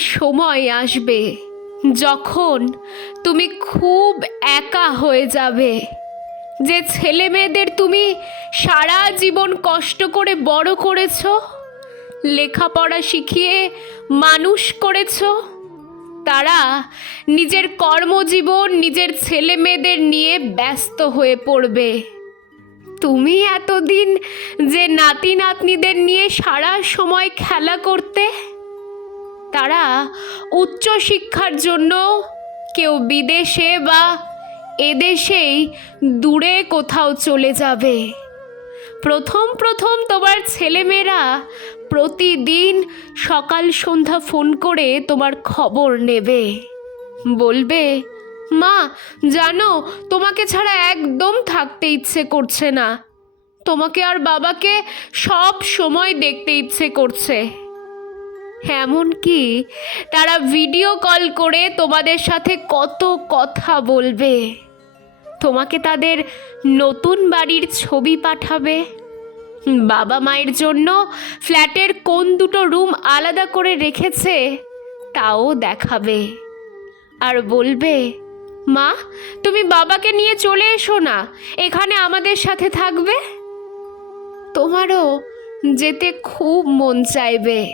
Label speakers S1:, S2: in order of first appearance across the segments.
S1: সময় আসবে যখন তুমি খুব একা হয়ে যাবে। যে ছেলে মেয়েদের তুমি সারা জীবন কষ্ট করে বড় করেছ, লেখাপড়া শিখিয়ে মানুষ করেছ, তারা নিজের কর্মজীবন নিজের ছেলে মেয়েদের নিয়ে ব্যস্ত হয়ে পড়বে। তুমি এতদিন যে নাতি নাতনিদের নিয়ে সারা সময় খেলা করতে তারা উচ্চ শিক্ষার জন্য কেউ বিদেশে বা এদেশেই দূরে কোথাও চলে যাবে। প্রথম প্রথম তোমার ছেলেমেয়েরা প্রতিদিন সকাল সন্ধ্যা ফোন করে তোমার খবর নেবে। বলবে, মা, জানো, তোমাকে ছাড়া একদম থাকতে ইচ্ছে করছে না। তোমাকে আর বাবাকে সব সময় দেখতে ইচ্ছে করছে। এমনকি তারা ভিডিও কল করে তোমাদের সাথে কত কথা বলবে। তোমাকে তাদের নতুন বাড়ির ছবি পাঠাবে। বাবা মায়ের জন্য ফ্ল্যাটের কোন দুটো রুম আলাদা করে রেখেছে, তাও দেখাবে। আর বলবে, মা, তুমি বাবাকে নিয়ে চলে এসো না, এখানে আমাদের সাথে থাকবে? তোমারও যেতে খুব মন চাইবে।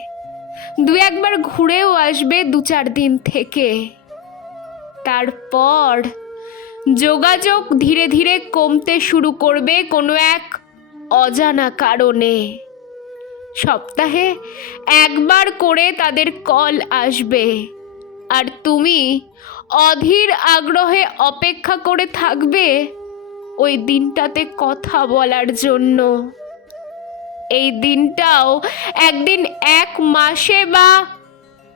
S1: দু একবার ঘুরেও আসবে দু চার দিন থেকে। তারপর যোগাযোগ ধীরে ধীরে কমতে শুরু করবে কোনো এক অজানা কারণে। সপ্তাহে একবার করে তাদের কল আসবে। আর তুমি অধীর আগ্রহে অপেক্ষা করে থাকবে ওই দিনটাতে কথা বলার জন্য। এই দিনটাও একদিন এক মাসে বা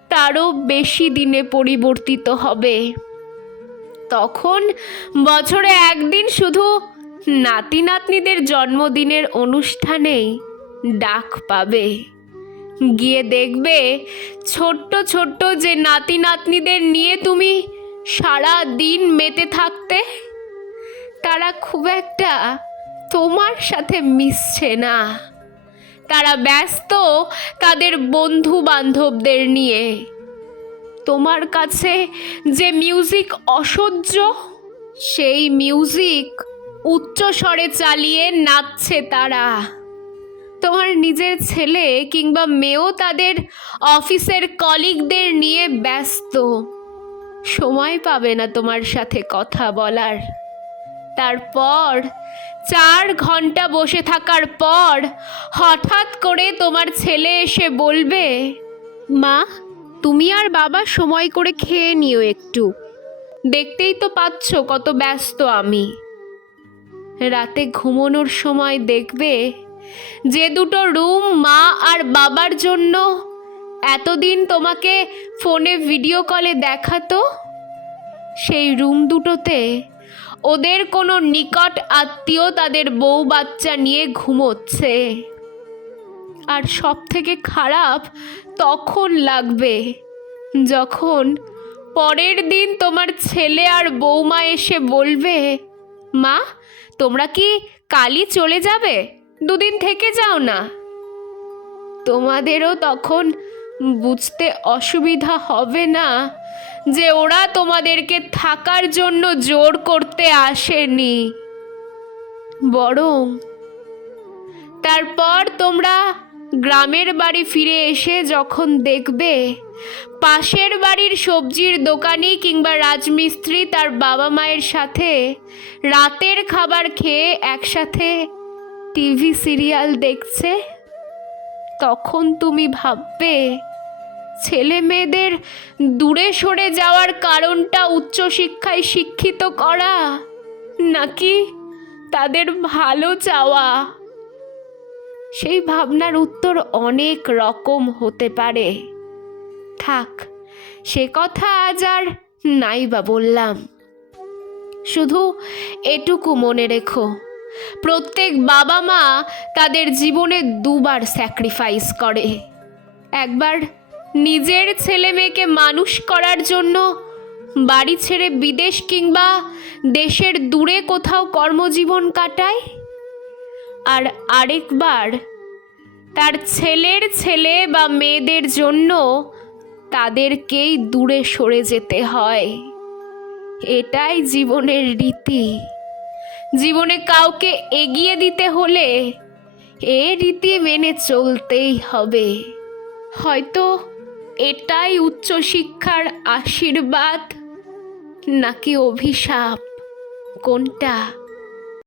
S1: তারও বেশি দিনে পরিবর্তিত হবে। তখন বছরে একদিন শুধু নাতি নাতনিদের জন্মদিনের অনুষ্ঠানেই ডাক পাবে। গিয়ে দেখবে ছোট্ট ছোট্ট যে নাতি নাতনিদের নিয়ে তুমি সারা দিন মেতে থাকতে, তারা খুব একটা তোমার সাথে মিশছে না। তারা ব্যস্ত তাদের বন্ধু বান্ধবদের নিয়ে। তোমার কাছে যে মিউজিক অসহ্য, সেই মিউজিক উচ্চ স্বরে চালিয়ে নাচছে তারা। তোমার নিজের ছেলে কিংবা মেয়েও তাদের অফিসের কলিগদের নিয়ে ব্যস্ত। সময় পাবে না তোমার সাথে কথা বলার। তারপর চার ঘণ্টা বসে থাকার পর হঠাৎ করে তোমার ছেলে এসে বলবে, মা, তুমি আর বাবা সময় করে খেয়ে নিও একটু। দেখতেই তো পাচ্ছ কত ব্যস্ত আমি। রাতে ঘুমানোর সময় দেখবে যে দুটো রুম মা আর বাবার জন্য। এতদিন তোমাকে ফোনে ভিডিও কলে দেখাতো? সেই রুম দুটোতে ওদের কোনো নিকট আত্মীয় তাদের বউ বাচ্চা নিয়ে ঘুমোচ্ছে। আর সব থেকে খারাপ, তখন লাগবে যখন পরের দিন তোমার ছেলে আর বৌমা এসে বলবে, মা, তোমরা কি কালই চলে যাবে? দুদিন থেকে যাও না। তোমাদেরও তখন বুঝতে অসুবিধা হবে না যে ওরা তোমাদেরকে থাকার জন্য জোর করতে আসেনি। বরং তারপর তোমরা গ্রামের বাড়ি ফিরে এসে যখন দেখবে পাশের বাড়ির সবজির দোকানি কিংবা রাজমিস্ত্রি তার বাবা মায়ের সাথে রাতের খাবার খেয়ে একসাথে টিভি সিরিয়াল দেখছে, তখন তুমি ভাববে ছেলে মেয়েদের দূরে সরে যাওয়ার কারণটা উচ্চশিক্ষায় শিক্ষিত করা? নাকি তাদের ভালো চাওয়া? সেই ভাবনার উত্তর অনেক রকম হতে পারে। থাক, সে কথা আজ আর নাই বা বললাম। শুধু এটুকু মনে রেখো, প্রত্যেক বাবা মা তাদের জীবনে দুবার স্যাক্রিফাইস করে। একবার নিজের ছেলে মেয়েকে মানুষ করার জন্য বাড়ি ছেড়ে বিদেশ কিংবা দেশের দূরে কোথাও কর্মজীবন কাটায়? আর আরেকবার, তার ছেলের ছেলে বা মেয়েদের জন্য তাদেরকেই দূরে সরে যেতে হয়। এটাই জীবনের রীতি। জীবনে কাউকে এগিয়ে দিতে হলে এ রীতি মেনে চলতেই হবে। হয়তো এটাই উচ্চশিক্ষার আশীর্বাদ নাকি অভিশাপ? কোনটা?